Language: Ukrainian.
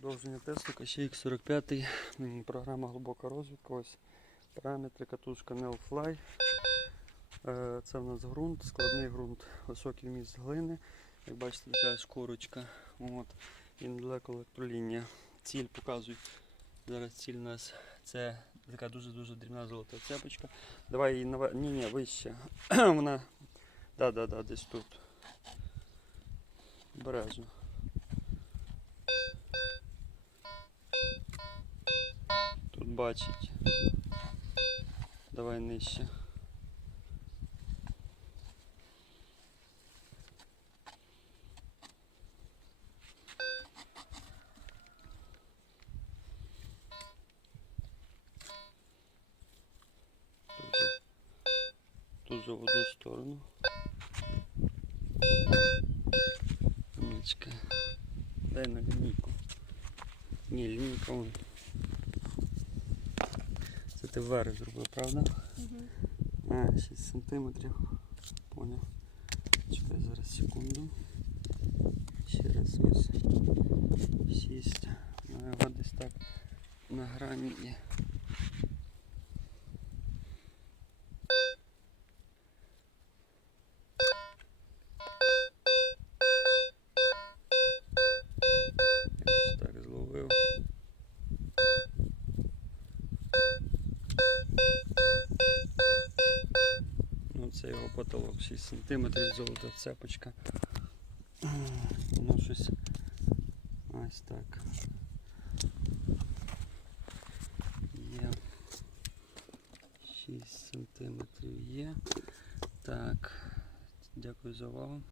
Продовження тесту Кащейк 45. Програма глибока розвідка. Ось параметри, катушка Neofly. Е, Це в нас ґрунт, складний ґрунт, високий вміст глини. Як бачите, така шкурочка. От. І недалеко електролінія. Ціль показують. Зараз ціль у нас це така дуже-дуже дрібна золота цепочка. Давай її наве... Ні, ні, вище. Вона. Да, да, да, десь тут. Бережно. бачить. Давай нижче. Тут же, тут же в одну сторону. Нічка. Дай на лінійку. Ні, лінійка вон. Ти вверх зробив, правда? А, 6 сантиметрів. Поняв. Чекай зараз секунду. Ще раз ось. 6. Ну, його десь так на грані є. Це його потолок 6 см золота цепочка. Воно щось ось так. Є. 6 см є. Так. Дякую за увагу.